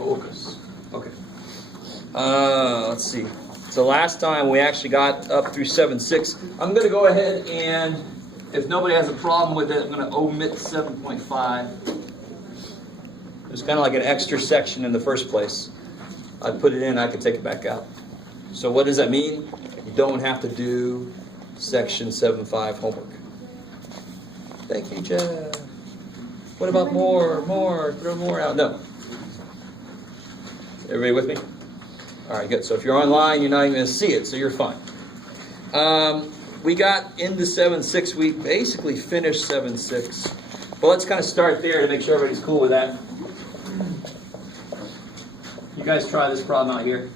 Focus. Okay. Let's see. So last time we actually got up through 7.6. I'm going to go ahead and, if nobody has a problem with it, I'm going to omit 7.5. It's kind of like an extra section in the first place. I put it in, I could take it back out. So what does that mean? You don't have to do section 7.5 homework. Thank you, Jeff. What about more? Throw more out. No. Everybody with me? All right, good. So if you're online, you're not even going to see it, so you're fine. We got into 7.6. We basically finished 7.6. But let's kind of start there to make sure everybody's cool with that. You guys try this problem out here.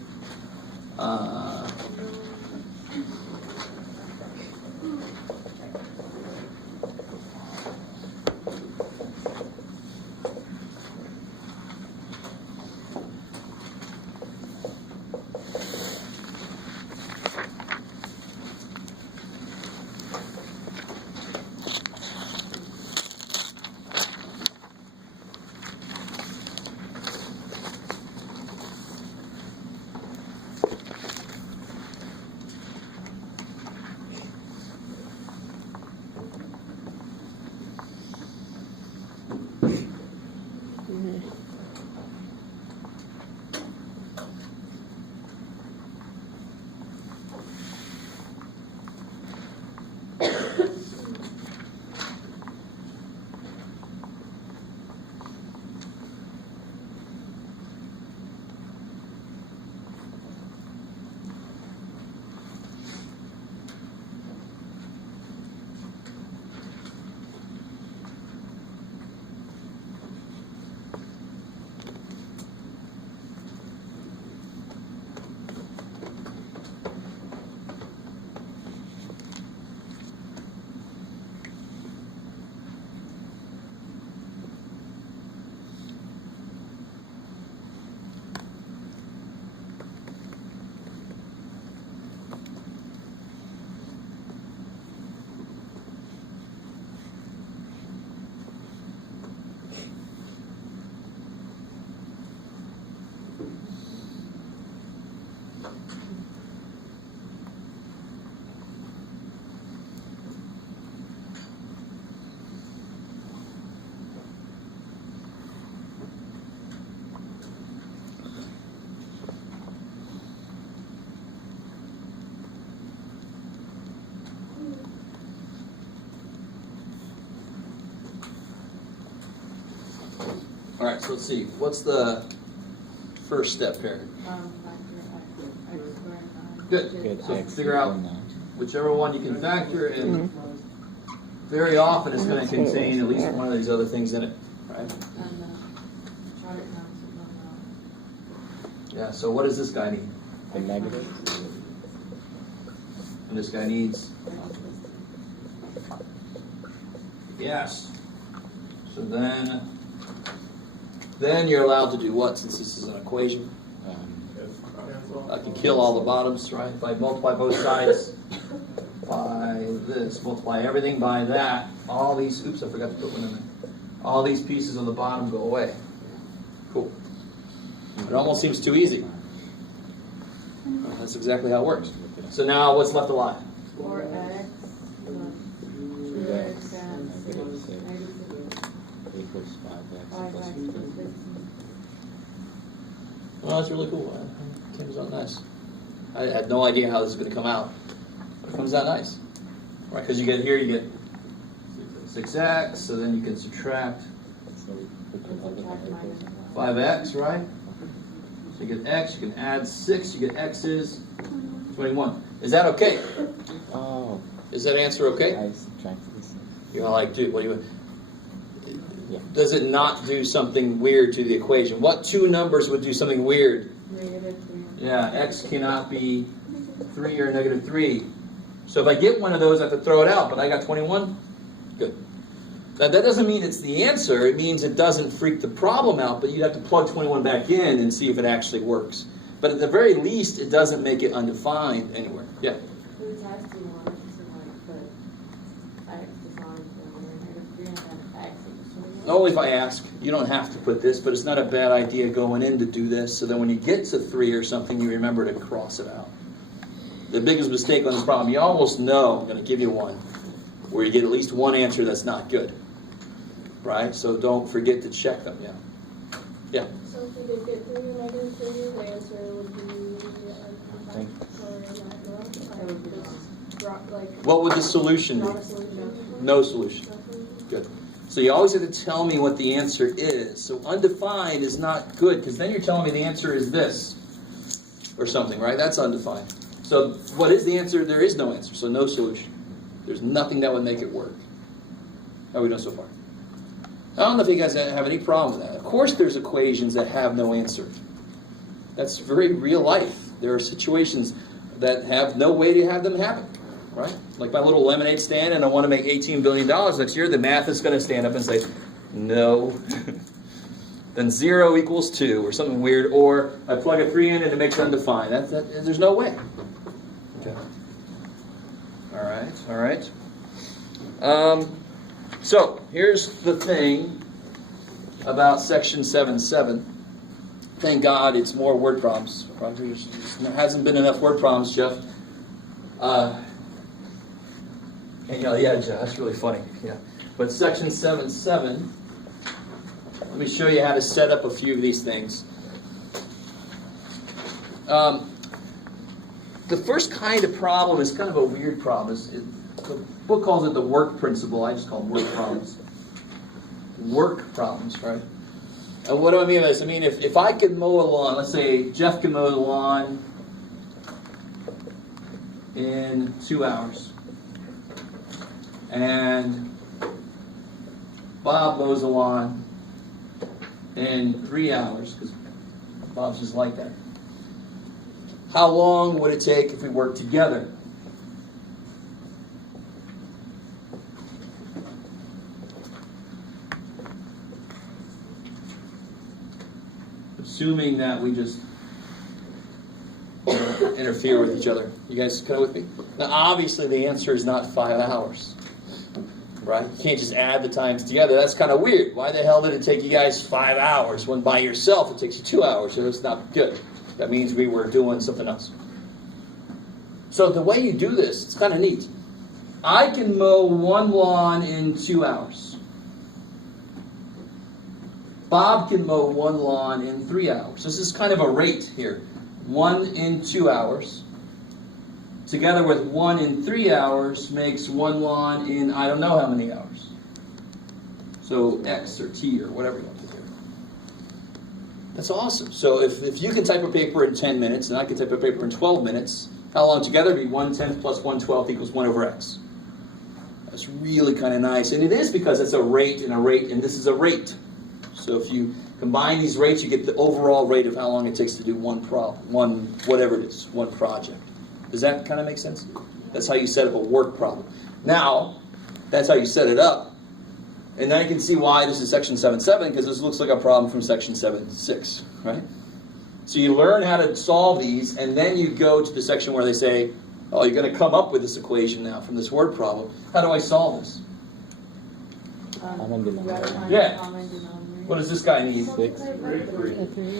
All right, so let's see. What's the first step here? Good. So figure out whichever one you can factor, and very often it's going to contain at least one of these other things in it, right? Yeah, so what does this guy need? A negative. And this guy needs? Yes. So then you're allowed to do what, since this is an equation? I can kill all the bottoms, right? If I multiply both sides by this, multiply everything by that, all these, oops, I forgot to put one in there. All these pieces on the bottom go away. Cool. It almost seems too easy. Well, that's exactly how it works. So now what's left alive? 4x equals 5x plus 5x 15. Well, that's really cool. It comes out nice. I had no idea how this is going to come out, but it comes out nice. Right, because you get here, you get 6x, so then you can subtract So we put the other variables. 5x, right? So you get x, you can add 6, you get x is 21. Is that okay? Oh, Is that answer okay? I subtracted this. You're like, dude, what do you... Yeah. Does it not do something weird to the equation? What two numbers would do something weird? -3. Yeah, x cannot be 3 or -3. So if I get one of those, I have to throw it out, but I got 21? Good. Now, that doesn't mean it's the answer. It means it doesn't freak the problem out, but you'd have to plug 21 back in and see if it actually works. But at the very least, it doesn't make it undefined anywhere. Yeah? Who test do you want to like put x defined for -3 and then x equals 21? only if I ask. You don't have to put this, but it's not a bad idea going in to do this, so then when you get to 3 or something, you remember to cross it out. The biggest mistake on this problem, you almost know, I'm going to give you one, where you get at least one answer that's not good. Right? So don't forget to check them, yeah. Yeah? So if we did get 3 and negative 3, the answer would be, Think. It would be just drop, like, What would the solution be? not a solution. No solution. Nothing. Good. So you always have to tell me what the answer is. So undefined is not good, because then you're telling me the answer is this, or something, right? That's undefined. So what is the answer? There is no answer, so no solution. There's nothing that would make it work. How are we doing so far? I don't know if you guys have any problem with that. Of course there's equations that have no answer. That's very real life. There are situations that have no way to have them happen, right? Like my little lemonade stand, and I want to make $18 billion next year, the math is going to stand up and say, no. Then 0 equals 2, or something weird, or I plug a 3 in and it makes undefined. There's no way. Okay. All right. So, here's the thing about section 7.7. Thank God it's more word problems. There hasn't been enough word problems, Jeff. And yeah, Jeff, that's really funny. Yeah. But section 7.7, let me show you how to set up a few of these things. The first kind of problem is kind of a weird problem. The book calls it the work principle. I just call them work problems. Work problems, right? And what do I mean by this? I mean, if I could mow a lawn, let's say Jeff can mow the lawn in 2 hours. And Bob mows the lawn in 3 hours, because Bob's just like that. How long would it take if we worked together? Assuming that we just interfere with each other. You guys kind of with me? Now, obviously, the answer is not 5 hours. Right? You can't just add the times together. That's kind of weird. Why the hell did it take you guys 5 hours when by yourself it takes you 2 hours? So it's not good. That means we were doing something else. So the way you do this, it's kind of neat. I can mow 1 lawn in 2 hours. Bob can mow 1 lawn in 3 hours. This is kind of a rate here. 1 in 2 hours. Together with 1 in 3 hours makes 1 lawn in I don't know how many hours. So X or T or whatever you want to do. That's awesome. So if you can type a paper in 10 minutes and I can type a paper in 12 minutes, how long together would be 1/10 plus 1/12 equals 1 over X. That's really kind of nice. And it is because it's a rate, and this is a rate. So if you combine these rates, you get the overall rate of how long it takes to do one whatever it is, one project. Does that kind of make sense? That's how you set up a work problem. Now, that's how you set it up. And now you can see why this is section 7.7, because this looks like a problem from section 7.6, right? So you learn how to solve these, and then you go to the section where they say, oh, you're going to come up with this equation now from this word problem. How do I solve this? Common denominator. Yeah. Common denominator. What does this guy need? 6.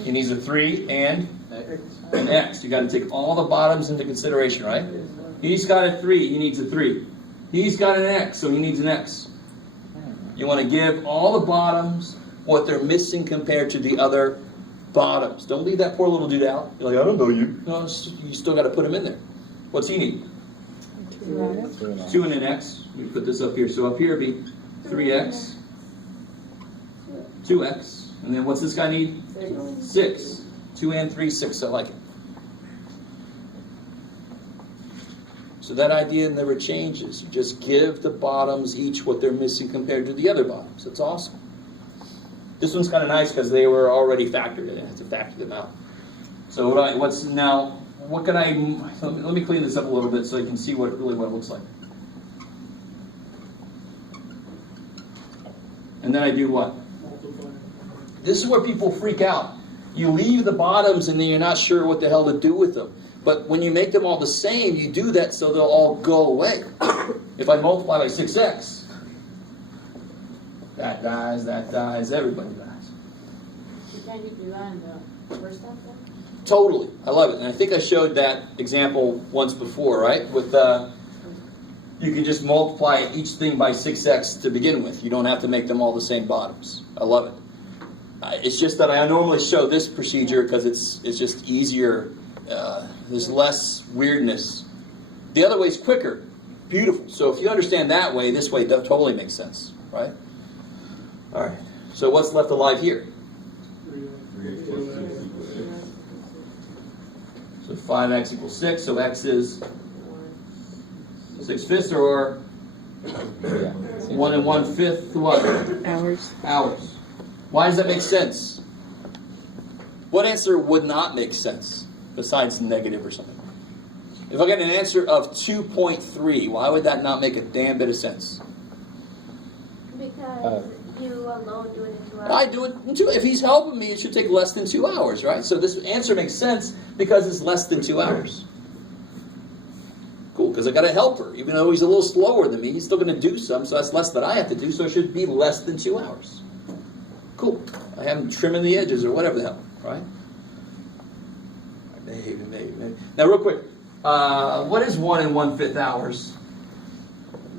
He needs a 3 and an X. You got to take all the bottoms into consideration, right? He's got a 3. He needs a 3. He's got an X, so he needs an X. You want to give all the bottoms what they're missing compared to the other bottoms. Don't leave that poor little dude out. You're like, I don't know you. No, you still got to put him in there. What's he need? 2 and an X. Let me put this up here. So up here would be 3X, 2X, and then what's this guy need? 6. 2 and 3, 6. I like it. So that idea never changes. You just give the bottoms each what they're missing compared to the other bottoms. That's awesome. This one's kind of nice because they were already factored in. I have to factor them out. So what can I? Let me clean this up a little bit so you can see what it looks like. And then I do what? This is where people freak out. You leave the bottoms and then you're not sure what the hell to do with them. But when you make them all the same, you do that so they'll all go away. If I multiply by 6x, that dies, everybody dies. Can you do that in the first step then? Totally, I love it. And I think I showed that example once before, right? With you can just multiply each thing by 6x to begin with. You don't have to make them all the same bottoms. I love it. It's just that I normally show this procedure because it's just easier. There's less weirdness. The other way is quicker. Beautiful. So if you understand that way, this way totally makes sense, right? All right. So what's left alive here? So 5x equals 6. So x is 6/5 or 1 1/5 what? Hours. Why does that make sense? What answer would not make sense besides negative or something? If I get an answer of 2.3, why would that not make a damn bit of sense? Because you alone do it in 2 hours. I do it in 2. If he's helping me, it should take less than 2 hours, right? So this answer makes sense because it's less than 2 hours. Cool, because I got a helper. Even though he's a little slower than me, he's still going to do some, so that's less than I have to do, so it should be less than 2 hours. Cool. I have him trimming the edges or whatever the hell, right? Maybe. Now, real quick, what is 1 1/5 hours?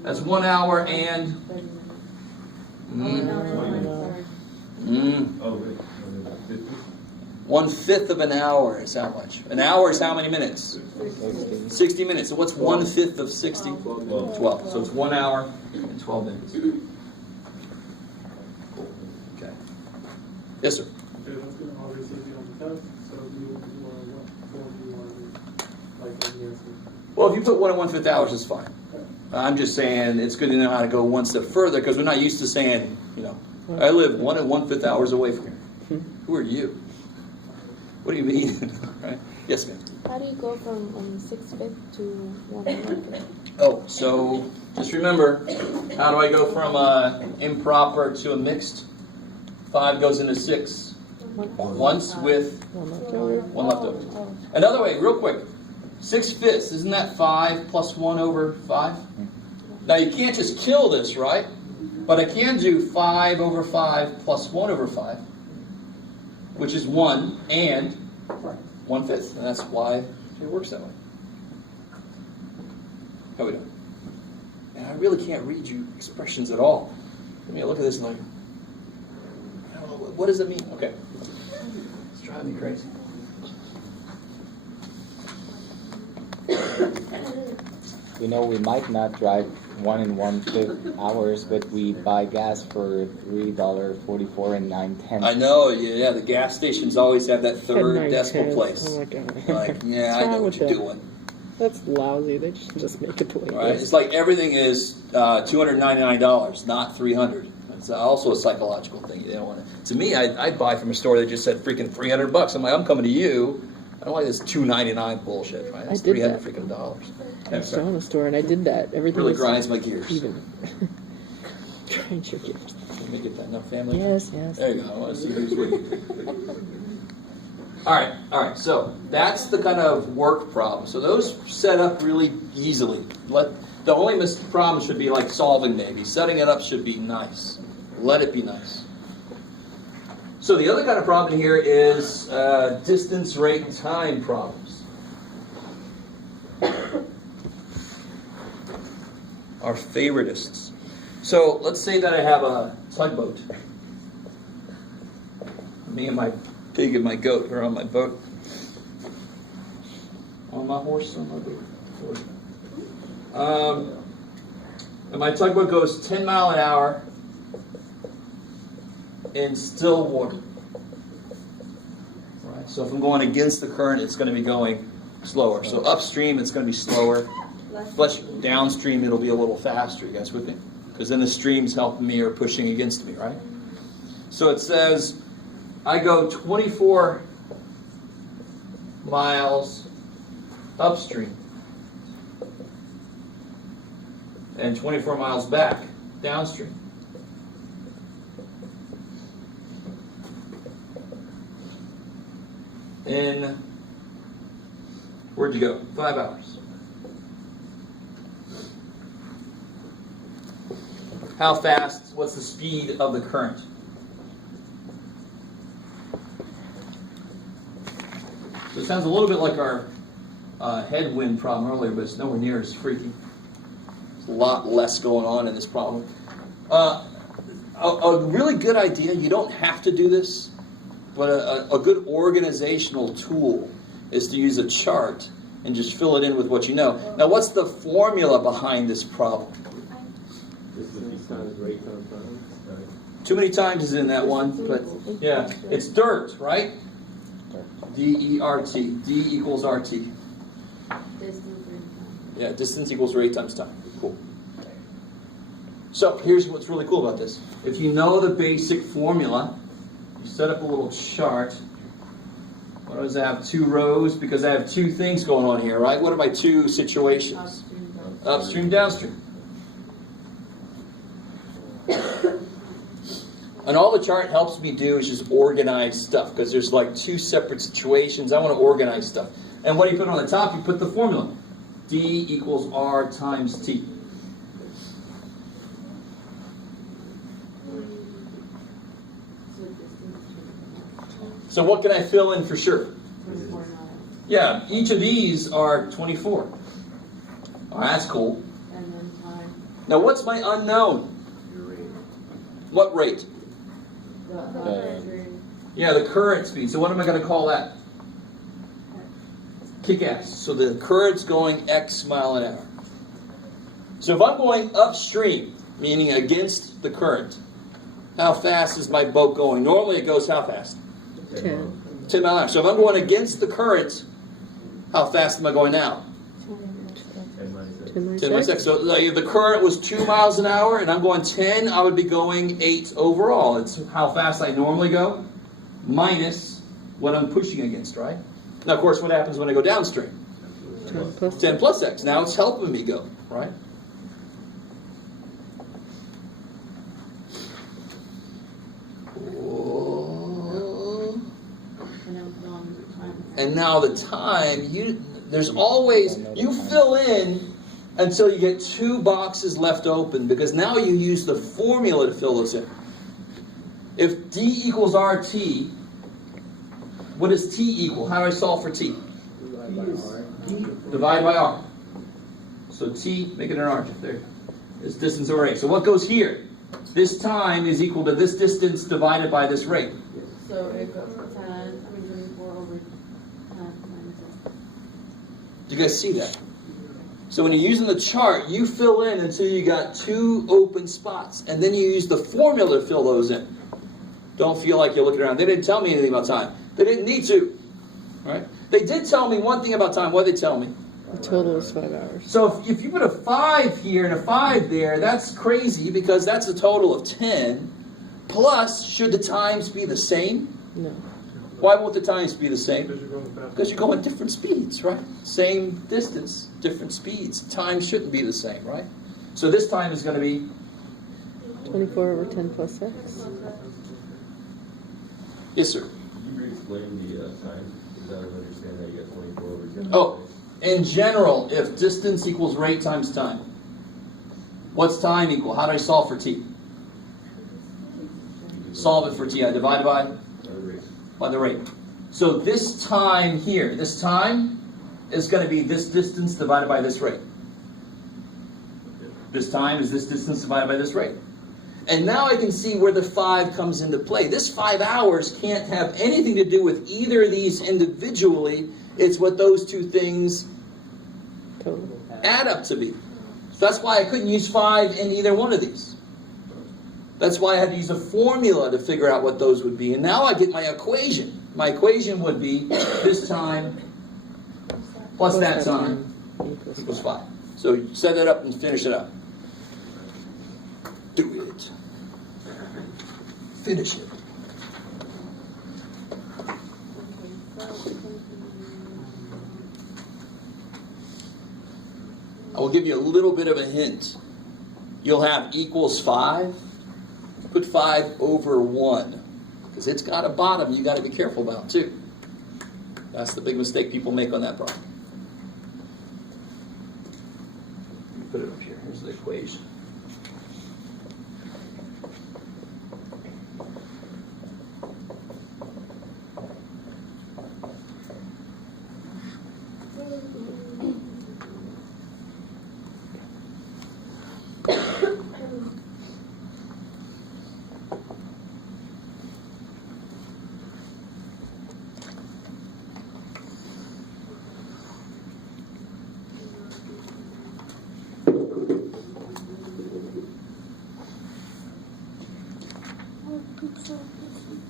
That's 1 hour and... 1/5 of an hour is how much? An hour is how many minutes? 60 minutes. So what's 1/5 of 60? 12. So it's 1 hour and 12 minutes. Cool. Okay. Yes, sir. Okay, that's going to obviously be on the test, so you what form do you want to like the answer? Well, if you put 1 1/5 hours, it's fine. I'm just saying it's good to know how to go one step further because we're not used to saying, I live 1 1/5 hours away from here. Who are you? What do you mean? Right? Yes, ma'am. How do you go from 6/5 to 1 1/5? Oh, so just remember, how do I go from improper to a mixed? 5 goes into 6 once with one left over. Another way, real quick. 6/5, isn't that 5 plus 1 over 5? Now you can't just kill this, right? But I can do 5 over 5 plus 1 over 5, which is 1 and 1/5. And that's why it works that way. How we doing? And I really can't read you expressions at all. I mean, look at this and like, I don't know, what does it mean? Okay. It's driving me crazy. We might not drive 1 1/5 hours, but we buy gas for $3.44 and 9/10. I know, yeah, the gas stations always have that third 9 decimal cents. place. Oh my god. Like, yeah, I What's know wrong what with you're that? doing. That's lousy. They just make it the way Right? it is. It's like everything is $299, not $300. It's also a psychological thing. They don't want to. To me, I'd buy from a store that just said freaking $300. I'm like, I'm coming to you. I don't like this $299 bullshit. Right? That's I did $300 that. freaking dollars. I was in the store and I did that. Everything Really was grinds my gears. even. Grind your gears. Let me get that. No family. Yes. There you go. I want to see who's winning. All right. So that's the kind of work problem. So those set up really easily. The only problem should be like solving maybe. Setting it up should be nice. Let it be nice. So the other kind of problem here is distance, rate, and time problems. Our favoritists. So let's say that I have a tugboat. Me and my pig and my goat are on my boat. On my horse, on my boat. And my tugboat goes 10 miles an hour in still water. Right? So if I'm going against the current, it's going to be going slower. So upstream, it's going to be slower. Plus downstream, it'll be a little faster. You guys with me? Because then the streams helping me or pushing against me, right? So it says I go 24 miles upstream and 24 miles back downstream. In, where'd you go? 5 hours. How fast what's the speed of the current? So it sounds a little bit like our headwind problem earlier, but it's nowhere near as freaky. There's a lot less going on in this problem. A really good idea, you don't have to do this, but a good organizational tool is to use a chart and just fill it in with what you know. Now, what's the formula behind this problem? Too many times is in that one, but yeah, it's dirt, right? D-E-R-T. D equals R-T. Distance and time. Yeah, distance equals rate times time. Cool. So here's what's really cool about this. If you know the basic formula, you set up a little chart. What does I have? 2 rows because I have 2 things going on here, right? What are my 2 situations? Upstream, downstream. Upstream, downstream. And all the chart helps me do is just organize stuff because there's like 2 separate situations. I want to organize stuff. And what do you put on the top? You put the formula. D equals R times T. So distance. So what can I fill in for sure? 24 miles. Yeah, each of these are 24. Oh, that's cool. And then time. Now what's my unknown? What rate? The The- upstream. Yeah, the current speed. So what am I going to call that? Kick-ass. So the current's going X mile an hour. So if I'm going upstream, meaning against the current, how fast is my boat going? Normally it goes how fast? 10. 10 mile an hour. So if I'm going against the current, how fast am I going now? 10 10 by 6. So like, if the current was 2 miles an hour and I'm going 10, I would be going 8 overall. It's how fast I normally go minus what I'm pushing against, right? Now, of course, what happens when I go downstream? 10 plus 10 plus X. Now it's helping me go, right? And then long time. And now the time, there's always, you fill in until you get 2 boxes left open because now you use the formula to fill those in. If D equals RT, what does T equal? How do I solve for T? Divide by R. So T, make it an R. There. This distance over rate. So what goes here? This time is equal to this distance divided by this rate. So it goes 24 over 10 minus 10. Do you guys see that? So when you're using the chart, you fill in until you got 2 open spots. And then you use the formula to fill those in. Don't feel like you're looking around. They didn't tell me anything about time. They didn't need to. Right? They did tell me one thing about time. What did they tell me? The total is 5 hours. So if you put a 5 here and a 5 there, that's crazy because that's a total of 10. Plus, should the times be the same? No. Why won't the times be the same? Because you're going fast. Because you're going different speeds, right? Same distance, different speeds. Time shouldn't be the same, right? So this time is going to be 24 over 10 plus X. yes, sir. Could you re-explain the time? Because I don't understand how you got 24 over 10. Oh, in general, if distance equals rate times time, what's time equal? How do I solve for t? Solve it for t. I divide it by the rate. So this time here, this time is going to be this distance divided by this rate. This time is this distance divided by this rate. And now I can see where the 5 comes into play. This 5 hours can't have anything to do with either of these individually. It's what those 2 things Total. add up to be. So that's why I couldn't use 5 in either one of these. That's why I had to use a formula to figure out what those would be. And now I get my equation. My equation would be this time plus that time equals 5. So set it up and finish it up. Do it. Finish it. I will give you a little bit of a hint. You'll have equals 5. Put 5 over 1. Because it's got a bottom you got to be careful about too. That's the big mistake people make on that problem. Put it up here. Here's the equation.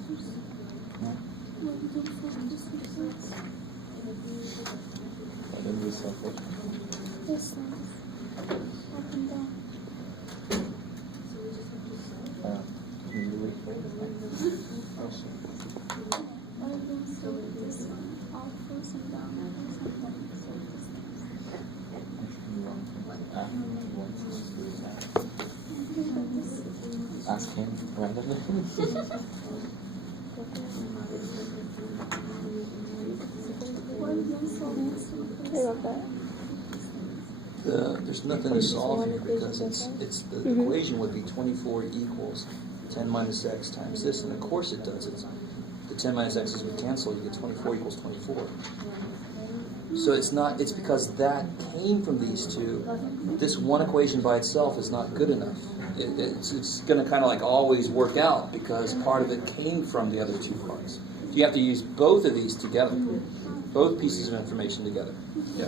What did we sell for? This one. Up and down. Can you wait for it? Oh, shit. I've been sold this one. All frozen down. Ask him randomly. I love that. There's nothing to solve here because it's the equation would be 24 equals 10 minus x times this, and of course it does. It's the 10 minus x's would cancel. You get 24 equals 24. So it's not. It's because that came from these two. This one equation by itself is not good enough. It's going to kind of like always work out because part of it came from the other two parts. So you have to use both of these together, both pieces of information together. Yeah.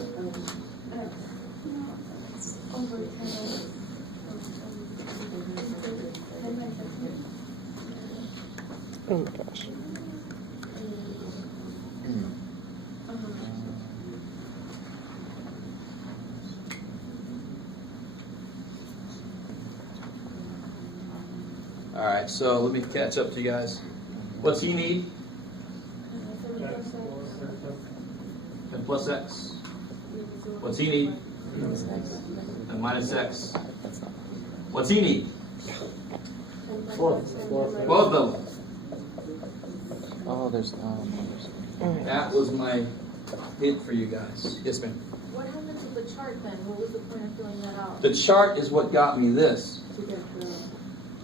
Oh my gosh. All right, so let me catch up to you guys. What's he need? X plus 10 plus x. What's he need? And minus x. What's he need? Both of them. Oh, there's That was my hint for you guys. Yes, ma'am. What happened to the chart then? What was the point of filling that out? The chart is what got me this. To get the...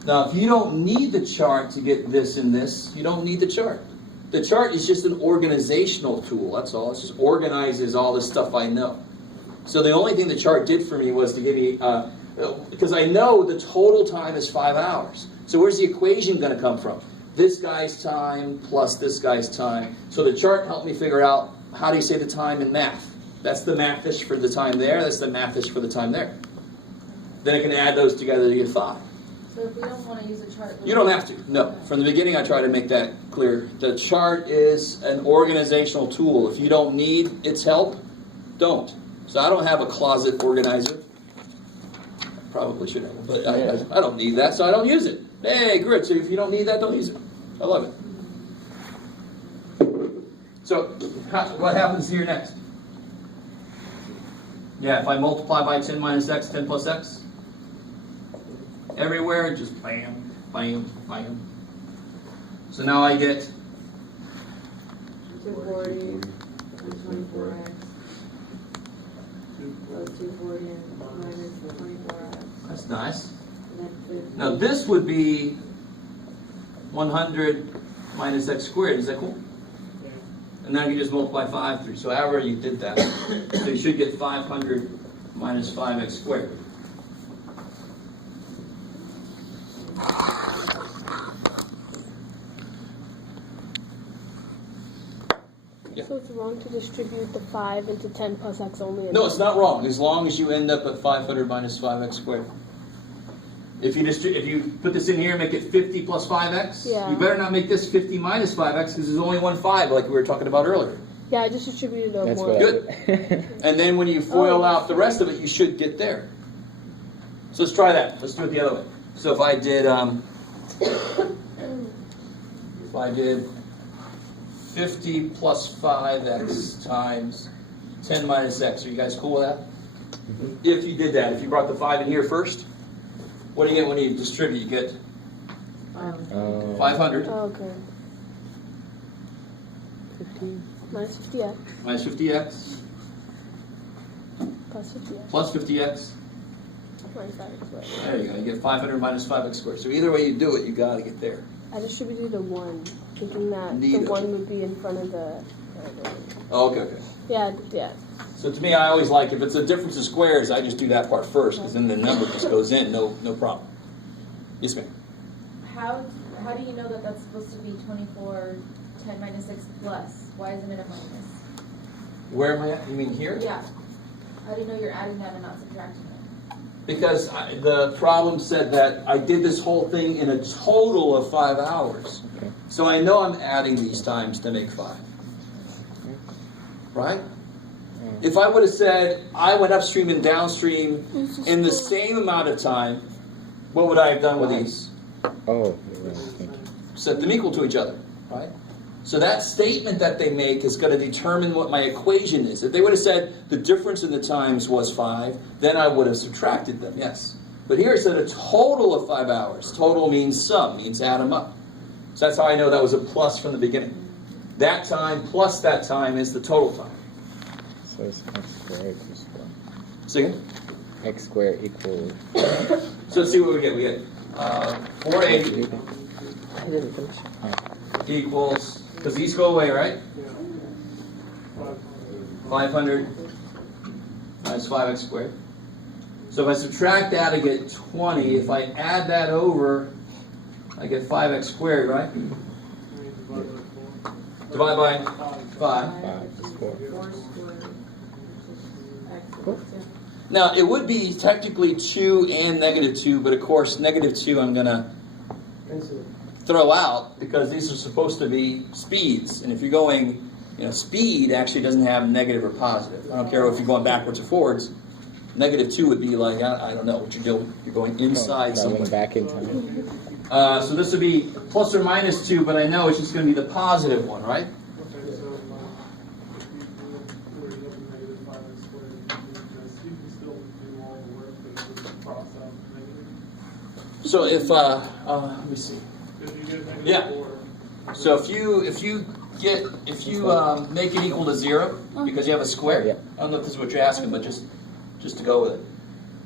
Now, if you don't need the chart to get this and this, you don't need the chart. The chart is just an organizational tool, that's all. It just organizes all the stuff I know. So the only thing the chart did for me was to give me, because I know the total time is 5 hours. So where's the equation going to come from? This guy's time plus this guy's time. So the chart helped me figure out, how do you say the time in math? That's the mathish for the time there, that's the mathish for the time there. Then I can add those together to get 5. So if we don't want to use a chart... You don't have to. No. From the beginning, I try to make that clear. The chart is an organizational tool. If you don't need its help, don't. So I don't have a closet organizer. Probably should have, but I don't need that, so I don't use it. Hey, great. So if you don't need that, don't use it. I love it. So what happens here next? Yeah, if I multiply by 10 minus x, 10 plus x. Everywhere, just bam, bam, bam. So now I get 240 and 24x. Plus 240 and minus 24x. that's nice. And then Now this would be 100 minus x squared. Is that cool? And now you just multiply 5 through. So however you did that, so you should get 500 minus 5x squared. Yeah. So it's wrong to distribute the 5 into 10 plus x only? No, it's not wrong, as long as you end up at 500 minus 5x squared. If you put this in here and make it 50 plus 5x, Yeah. you better not make this 50 minus 5x because there's only one 5 like we were talking about earlier. Yeah, I just distributed a That's 1. what Good. I did. And then when you FOIL out the rest of it, you should get there. So let's try that. Let's do it the other way. So if I did 50 plus 5x times 10 minus x, are you guys cool with that? If you did that, if you brought the 5 in here first, what do you get when you distribute? You get 500 Oh, okay. 15. Minus 50x minus 50x plus 50x plus 50x. minus 5x. There you go. You get 500 minus 5x squared. So either way you do it, you got to get there. I distributed a 1, thinking that Neither. the 1 would be in front of the... Oh, okay. Yeah. So to me, I always like, if it's a difference of squares, I just do that part first, because then the number just goes in, no problem. Yes, ma'am. How do you know that that's supposed to be 24, 10 minus 6 plus? Why isn't it a minus? Where am I at? You mean here? Yeah. How do you know you're adding that and not subtracting it? because the problem said that I did this whole thing in a total of 5 hours. Okay. So I know I'm adding these times to make 5. Right? If I would have said I went upstream and downstream in the same amount of time, what would I have done with these? Oh, you're right. Thank you. Set them equal to each other, right? So that statement that they make is going to determine what my equation is. If they would have said the difference in the times was 5, then I would have subtracted them, yes. But here it said a total of 5 hours. Total means sum, means add them up. So that's how I know that was a plus from the beginning. That time plus that time is the total time. So it's x squared equals 1. See again? X squared equals... So let's see what we get. We get 480 I didn't finish. equals, because these go away, right? Yeah. 500 minus 5x squared. So if I subtract that, I get 20. If I add that over, I get 5x squared, right? Divide by 5. 5 is 4. Now, it would be technically 2 and negative 2, but of course, negative 2 I'm going to throw out because these are supposed to be speeds. And if you're going, speed actually doesn't have negative or positive. I don't care if you're going backwards or forwards. Negative 2 would be like, I don't know what you're doing. You're going inside Traveling somewhere. back in time. So this would be plus or minus 2, but I know it's just going to be the positive one, right? Okay, so if you look at negative 5x squared, you can still do all the work, but it would cross out negative. So if, let me see. If you get negative Yeah. 4, So if you make it equal to 0 because you have a square, Yeah. I don't know if this is what you're asking, but just to go with it,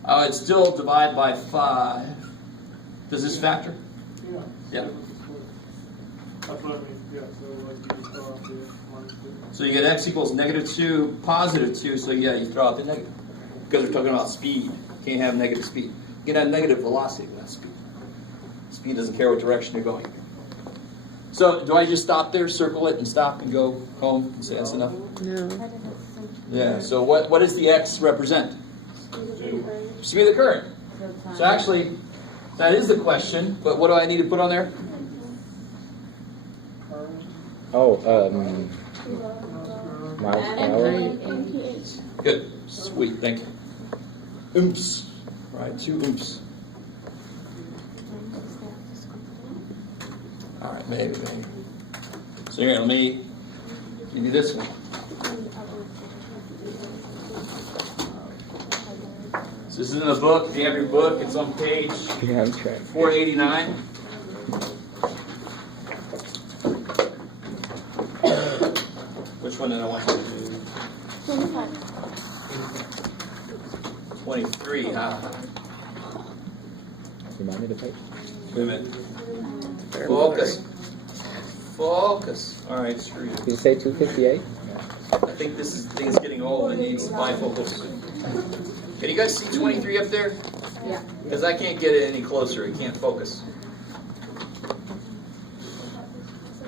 I'd still divide by 5. Does this factor? yeah. Yeah. That's what I mean, yeah, so like you throw out the minus 2. So you get x equals negative 2, positive 2, so yeah, you throw out the negative. Because we're talking about speed. You can't have negative speed. You can have negative velocity, but not speed. Speed doesn't care what direction you're going. So do I just stop there, circle it, and stop and go home and say that's enough? No. Yeah, so what does the x represent? Speed of the current. So actually, that is the question, but what do I need to put on there? Oh, miles per hour. MPH. Good, sweet, thank you. Oomph. Right, 2 oomphs. All right, maybe. So here, let me give you this one. So this is in the book. If you have your book, it's on page Yeah, I'm trying. 489. Which one did I want you to do? 23, huh? Remind me to page. Wait a minute. Focus. Focus. All right, screw you. Did you say 258? I think this thing's getting old and needs bifocals. Can you guys see 23 up there? Yeah. Because I can't get it any closer. It can't focus.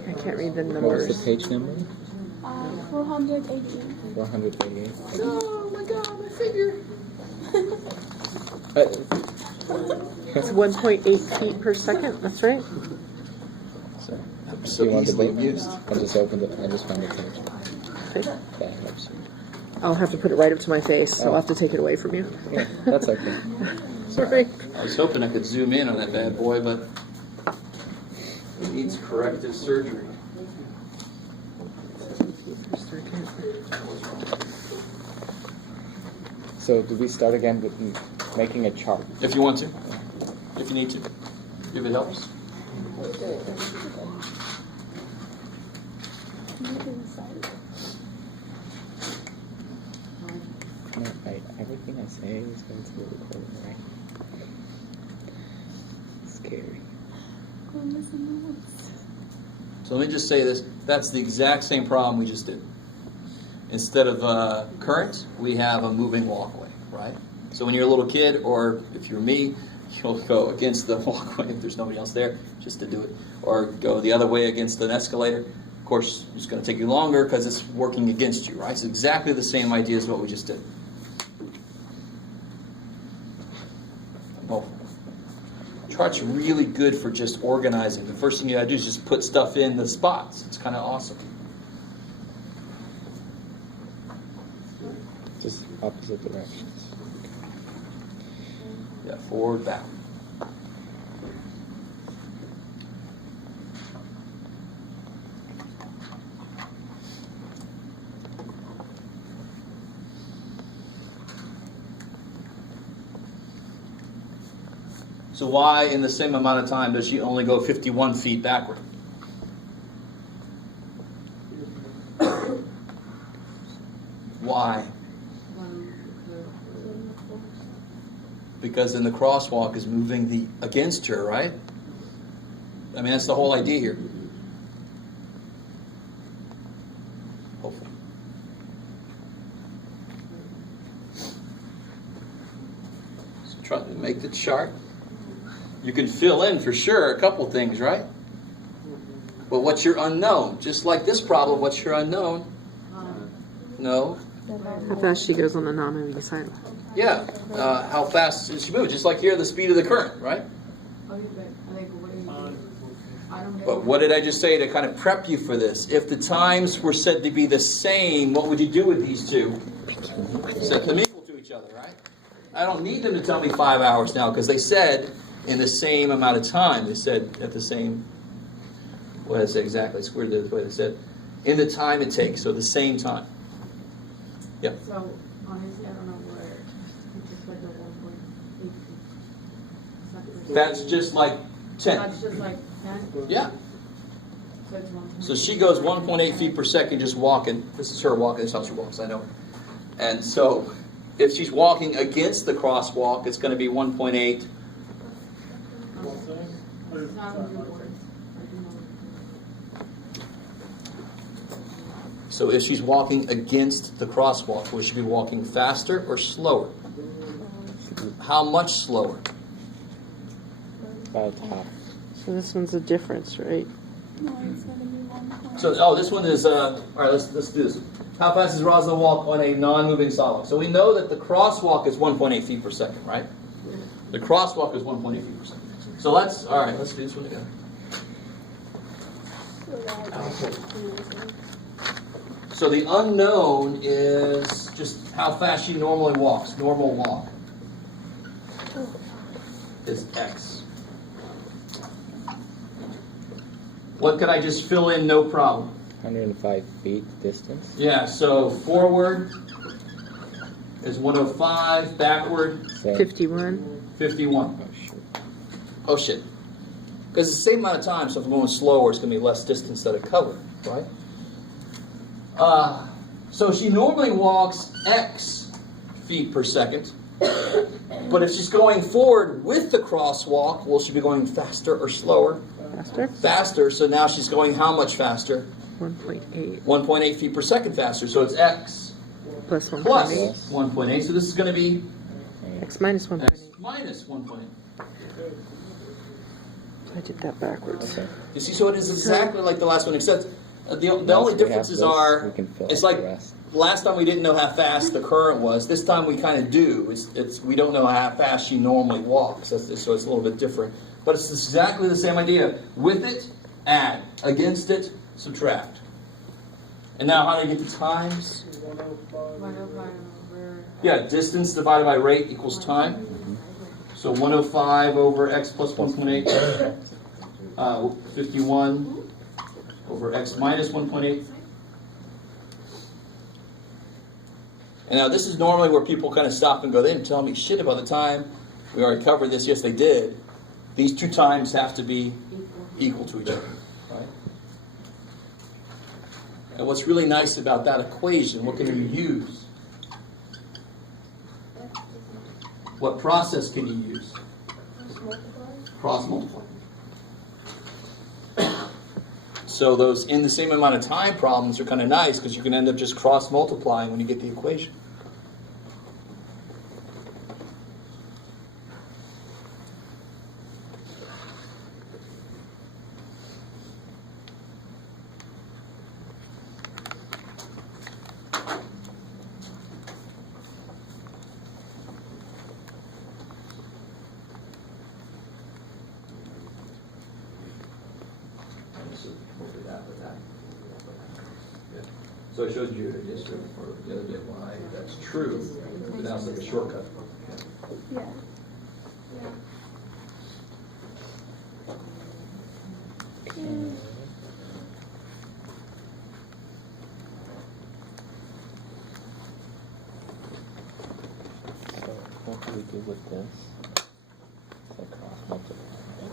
I can't read the What was numbers. the page number? 488. 488. Oh my God, my figure. It's 1.8 feet per second. That's right. So, So do you want the easily book? amused. I just opened it. I just found the page. Okay. That helps you. I'll have to put it right up to my face, so I'll have to take it away from you. Yeah, that's okay. Sorry. I was hoping I could zoom in on that bad boy, but it needs corrective surgery. So, do we start again with making a chart? If you want to. If you need to. If it helps. No, everything I say is going to be recorded, right? Scary. So let me just say this. That's the exact same problem we just did. Instead of current, we have a moving walkway, right? So when you're a little kid, or if you're me, you'll go against the walkway if there's nobody else there, just to do it. Or go the other way against an escalator. Of course, it's going to take you longer because it's working against you, right? It's exactly the same idea as what we just did. chart's really good for just organizing. The first thing you gotta do is just put stuff in the spots. It's kind of awesome. Just opposite directions. Yeah, forward, back. So why, in the same amount of time, does she only go 51 feet backward? Why? Because then the crosswalk is moving against her, right? I mean, that's the whole idea here. Hopefully. So try to make the chart. You can fill in for sure a couple things, right? But what's your unknown? Just like this problem, what's your unknown? No. How fast she goes on the non-moving sidewalk. Yeah. How fast does she move? Just like here, the speed of the current, right? But what did I just say to kind of prep you for this? If the times were said to be the same, what would you do with these two? Set them equal to each other, right? I don't need them to tell me 5 hours now because they said in the same amount of time. They said at the same, what did I say exactly? It's weird the way they said. In the time it takes, so the same time. Yep. So honestly, I don't know where it's just like the 1.8 feet. That's just like 10. That's just like 10? Yeah. So it's 1.8. So she goes 1.8 feet per second just walking. This is her walking. This is how she walks, I know. And so if she's walking against the crosswalk, it's going to be 1.8. It's not moving forward. So if she's walking against the crosswalk, will she be walking faster or slower? How much slower? About half. So this one's a difference, right? No, it's gonna be 1.8. So, this one is, all right, let's do this. How fast does Rosalind walk on a non-moving sidewalk? So we know that the crosswalk is 1.8 feet per second, right? The crosswalk is 1.8 feet per second. So let's do this one again. So the unknown is just how fast she normally walks, normal walk. Is X. What could I just fill in no problem? 105 feet distance. Yeah, so forward is 105, backward Same. 51. 51. Oh, shoot. Oh shit. Because it's the same amount of time, so if I'm going slower, it's going to be less distance that I cover, right? So she normally walks X feet per second. But if she's going forward with the crosswalk, will she be going faster or slower? Faster. Faster, so now she's going how much faster? 1.8 1.8 feet per second faster, so it's X plus plus 1.8. 1.8, so this is going to be X minus 1.8. X minus 1.8. I did that backwards. Okay. You see, so it is exactly like the last one, except the only Once we have differences this, are, we can fill it's out like the rest. last time we didn't know how fast the current was. This time we kind of do. We don't know how fast she normally walks, so it's a little bit different. But it's exactly the same idea. With it, add. Against it, subtract. And now how do you get the times? 105 over. Yeah, distance divided by rate equals time. So 105 over x plus 1.8, 51 over x minus 1.8. And now this is normally where people kind of stop and go, they didn't tell me shit about the time. We already covered this. Yes, they did. These two times have to be equal to each other. Right? And what's really nice about that equation, what can you use? What process can you use? Cross multiply. So those in the same amount of time problems are kind of nice because you can end up just cross multiplying when you get the equation. that with that. Yeah. So I showed you the district for the other day why that's true, but now it's like a shortcut. Yeah. Okay. So what do we do with this? So cross multiply, right?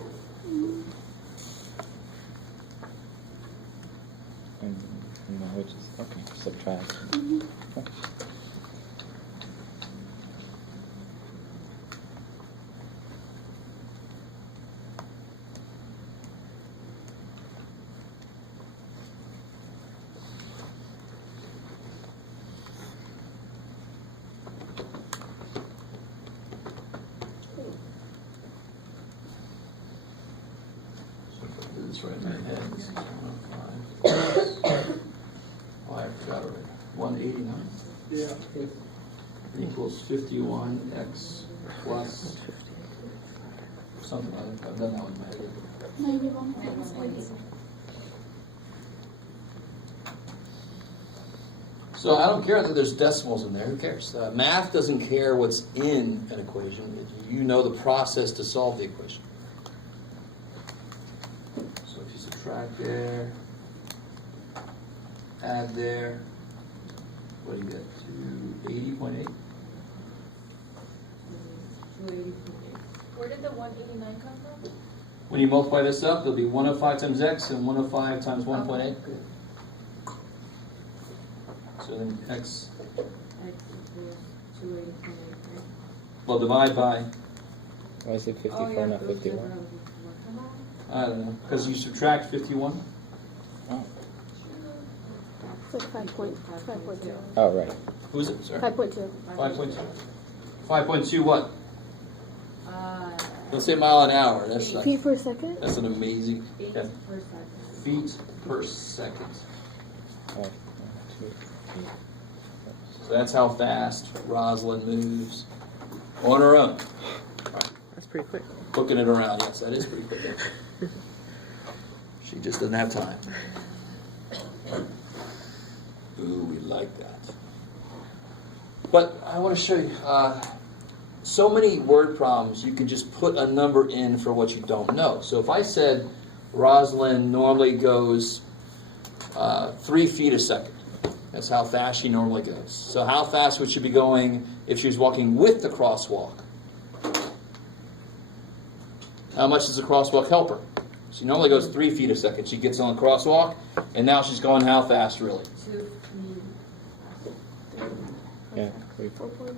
And now we just, okay, subtract. Okay. This right in my head. This is 105. Oh, I forgot already. 189 Yeah. equals 51x plus something like that. I've done that one in my head. 91.6. So I don't care that there's decimals in there. Who cares? Math doesn't care what's in an equation. You know the process to solve the equation. So if you subtract there, add there, what do you get? To 80.8? Where did the 189 come from? When you multiply this up, there'll be 105 times x and 105 times 1.8. So then x, X equals 280.8, right? well, divide by, Why is it Oh, 54, yeah, not those 51? are- I don't know, because you subtract 51. Oh. It's like 5.2. Oh, right. Who's it, sir? 5.2. 5.2. 5.2 what? Uh, Don't say mile an hour. That's Feet per second? that's an amazing 8 yeah. per second. Feet per second. Oh, 2 feet. So that's how fast Rosalind moves on her own. That's pretty quick. Booking it around. Yes, that is pretty quick. She just doesn't have time. Ooh, we like that. But I want to show you. So many word problems, you can just put a number in for what you don't know. So if I said Rosalind normally goes 3 feet a second. That's how fast she normally goes. So how fast would she be going if she was walking with the crosswalk? How much does the crosswalk help her? She normally goes 3 feet a second. She gets on the crosswalk, and now she's going how fast, really? 2 Yeah, 4.8.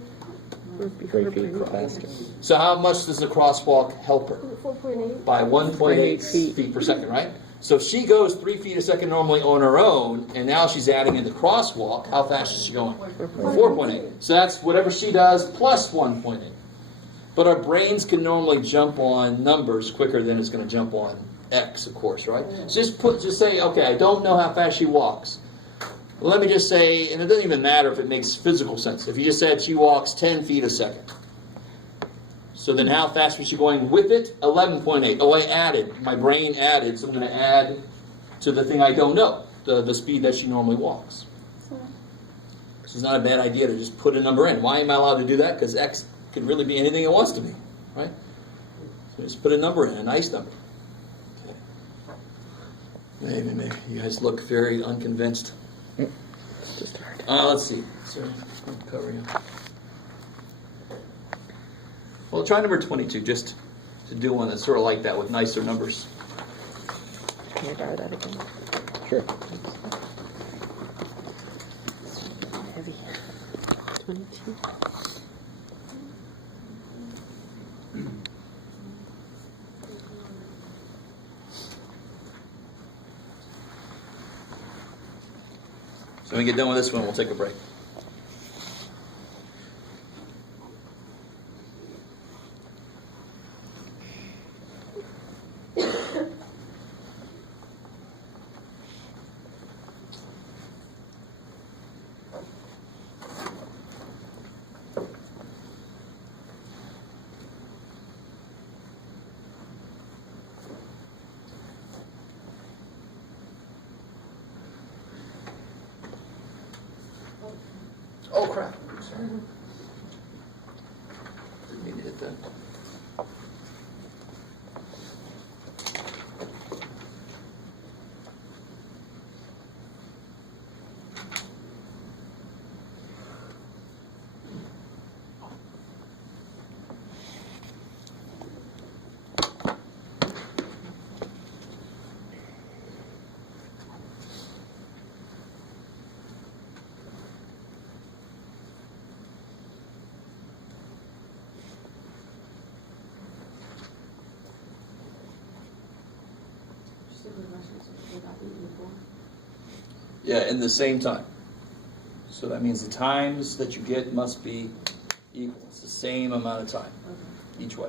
3 feet faster. So how much does the crosswalk help her? 4.8. By 1.8 feet per second, right? So if she goes 3 feet a second normally on her own, and now she's adding in the crosswalk, how fast is she going? 4.8. So that's whatever she does plus 1.8. But our brains can normally jump on numbers quicker than it's going to jump on x, of course, right? So just say, okay, I don't know how fast she walks. Let me just say, and it doesn't even matter if it makes physical sense. If you just said she walks 10 feet a second. So then how fast was she going with it? 11.8. Oh, I added. My brain added, so I'm going to add to the thing I don't know, the speed that she normally walks. So it's not a bad idea to just put a number in. Why am I allowed to do that? Because x could really be anything it wants to be, right? So just put a number in, a nice number. Okay. Maybe. You guys look very unconvinced. Just hard. Let's see. So, I'll cover you. Well, try number 22, just to do one that's sort of like that with nicer numbers. Can I borrow that again? Sure. Heavy. 22. So when we get done with this one, we'll take a break. Oh, crap. Sorry. Didn't mean to hit that. Yeah, in the same time. So that means the times that you get must be equal. It's the same amount of time each way.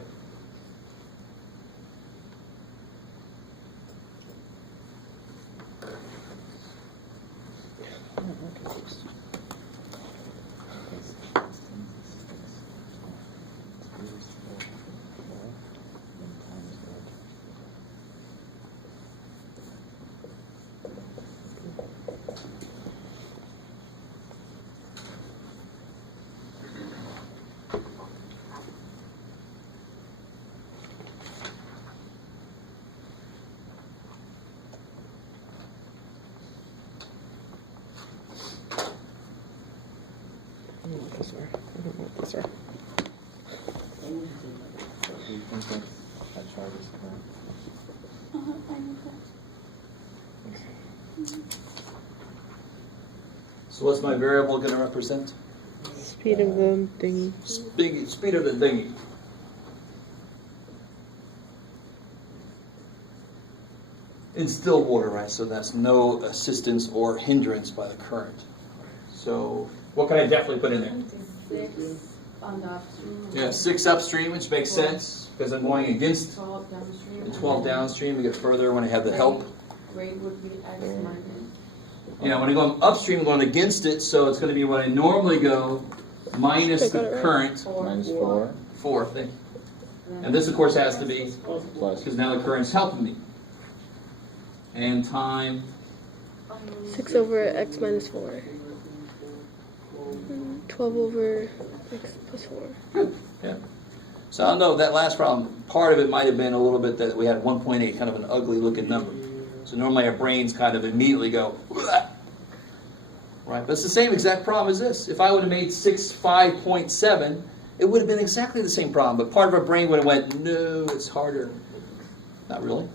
I don't know what those are. I don't know what those are. Do you think that chart is correct? I know that. So what's my variable going to represent? Speed of the thing. Speed of the dinghy. In still water, right? So that's no assistance or hindrance by the current. So what can I definitely put in there? 6 on the upstream. Yeah, 6 upstream, which makes sense because I'm going against 12 downstream. the 12 downstream. We get further when I have the help. Rate would be X minus. You know, when I go upstream, I'm going against it, so it's going to be when I normally go minus the current, Minus 4 thing. And this, of course, has to be plus. because now the current's helping me. And time, 6 over x minus 4. 12 over x plus 4. yeah. So I know that last problem, part of it might have been a little bit that we had 1.8, kind of an ugly looking number. So normally our brains kind of immediately go, "Ugh." Right? But it's the same exact problem as this. If I would have made 6 5.7, it would have been exactly the same problem. But part of our brain would have went, no, it's harder. Not really.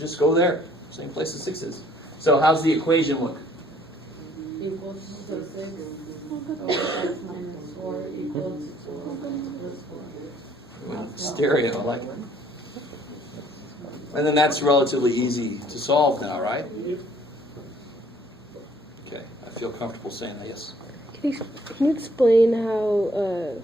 Just go there. Same place as 6 is. So how's the equation look? Equals to 6 over X minus 4 equals 4 plus 4. Stereo, I like it. And then that's relatively easy to solve now, right? Okay, I feel comfortable saying that, yes. Can you explain how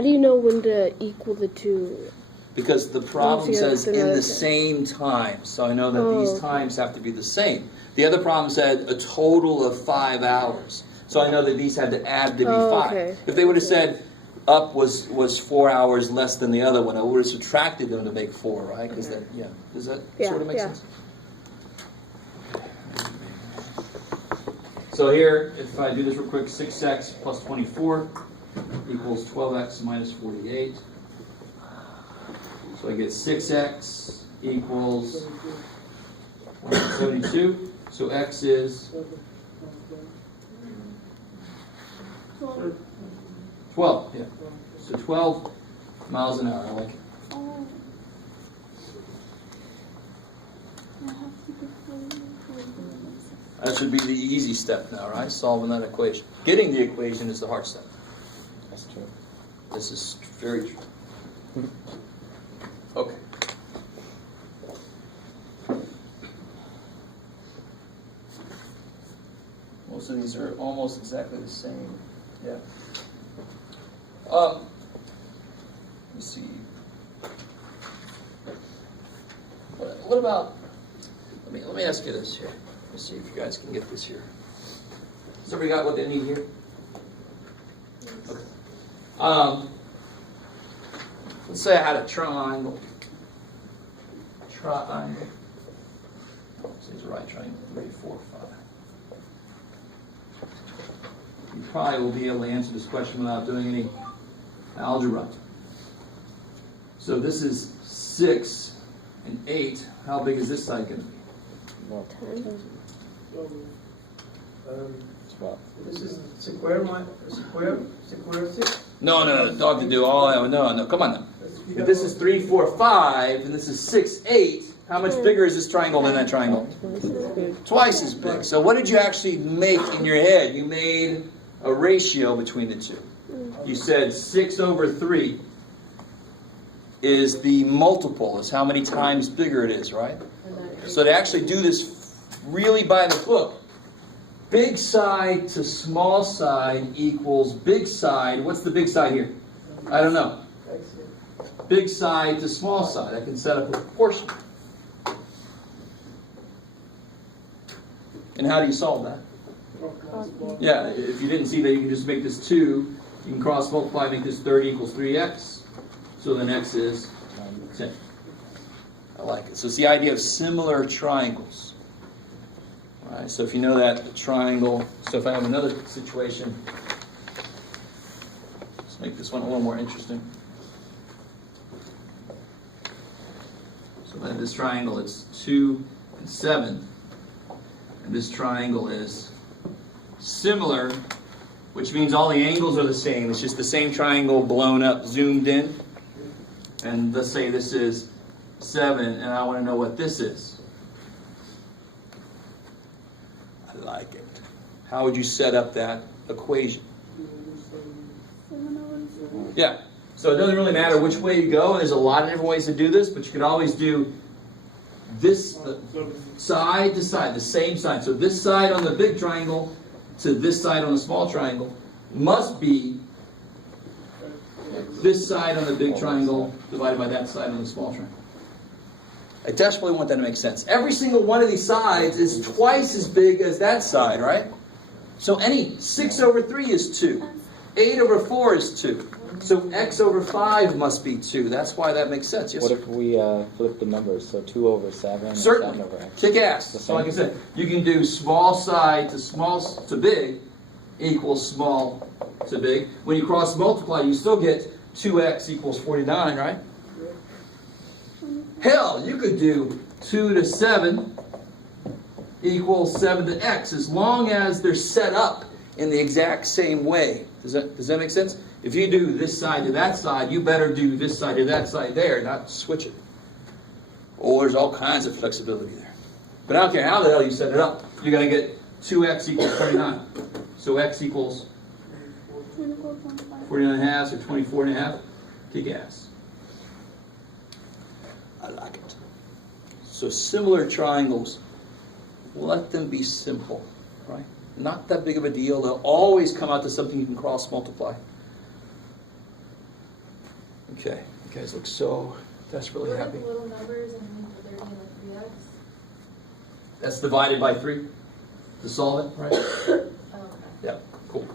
do you know when to equal the two? Because the problem yeah, says that's in another the thing. same time, so I know that these Oh. times have to be the same. The other problem said a total of 5 hours, so I know that these had to add to be 5. Okay. If they would have said up was 4 hours less than the other one, I would have subtracted them to make 4, right? Because that, yeah, does that Yeah, sort of make yeah. sense? So here, if I do this real quick, 6x plus 24 equals 12x minus 48. So I get 6x equals 172. So x is 12. Yeah. So 12 miles an hour. I like it. Oh. I have to do 40. That should be the easy step now, right? Solving that equation. Getting the equation is the hard step. That's true. This is very true. Okay. Most of these are almost exactly the same. Yeah. Let's see. What about? Let me ask you this here. Let's see if you guys can get this here. Has everybody got what they need here? Okay. Let's say I had a triangle. This is the right triangle. 3, 4, 5. you probably will be able to answer this question without doing any algebra. So this is 6 and 8. How big is this side going to be? Well, 12. This is square six. No, dog to do all. No, come on now. If this is 3, 4, 5, and this is 6, 8, how much bigger is this triangle than that triangle? Twice as big. So what did you actually make in your head? You made a ratio between the two. You said 6 over 3 is the multiple, is how many times bigger it is, right? So to actually do this really by the book, big side to small side equals big side. What's the big side here? I don't know. Big side to small side. I can set up a proportion. And how do you solve that? Yeah, if you didn't see that, you can just make this 2. You can cross multiply, make this 30 equals 3x. So then x is 10. I like it. So it's the idea of similar triangles. All right, so if you know that, the triangle. So if I have another situation, let's make this one a little more interesting. So then this triangle is 2 and 7. And this triangle is similar, which means all the angles are the same. It's just the same triangle blown up, zoomed in. And let's say this is 7, and I want to know what this is. I like it. How would you set up that equation? Yeah. So it doesn't really matter which way you go. There's a lot of different ways to do this, but you could always do this side to side, the same side. So this side on the big triangle to this side on the small triangle must be this side on the big triangle divided by that side on the small triangle. I desperately want that to make sense. Every single one of these sides is twice as big as that side, right? So any 6 over 3 is 2. 8 over 4 is 2. So x over 5 must be 2. That's why that makes sense. Yes, What sir? if we flip the numbers? So 2 over 7 and Certainly. 7 over x. Kick ass. The So like I same. said, you can do small side to small to big equals small to big. When you cross multiply, you still get 2x equals 49, right? Hell, you could do 2 to 7 equals 7 to x, as long as they're set up in the exact same way. Does that make sense? If you do this side to that side, you better do this side to that side there, not switch it. Oh, there's all kinds of flexibility there. But I don't care how the hell you set it up. You're going to get 2x equals 49. So x equals 49 and a half, or 24 and a half. Kick ass. I like it. So similar triangles, let them be simple, right? Not that big of a deal. They'll always come out to something you can cross multiply. Okay, you guys look so desperately What are happy. the little numbers underneath the 30 and the 3x? That's divided by 3 to solve it, right? Oh, okay. Yeah, cool.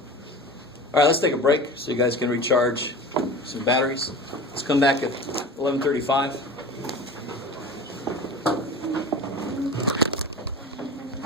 All right, let's take a break so you guys can recharge some batteries. Let's come back at 11:35.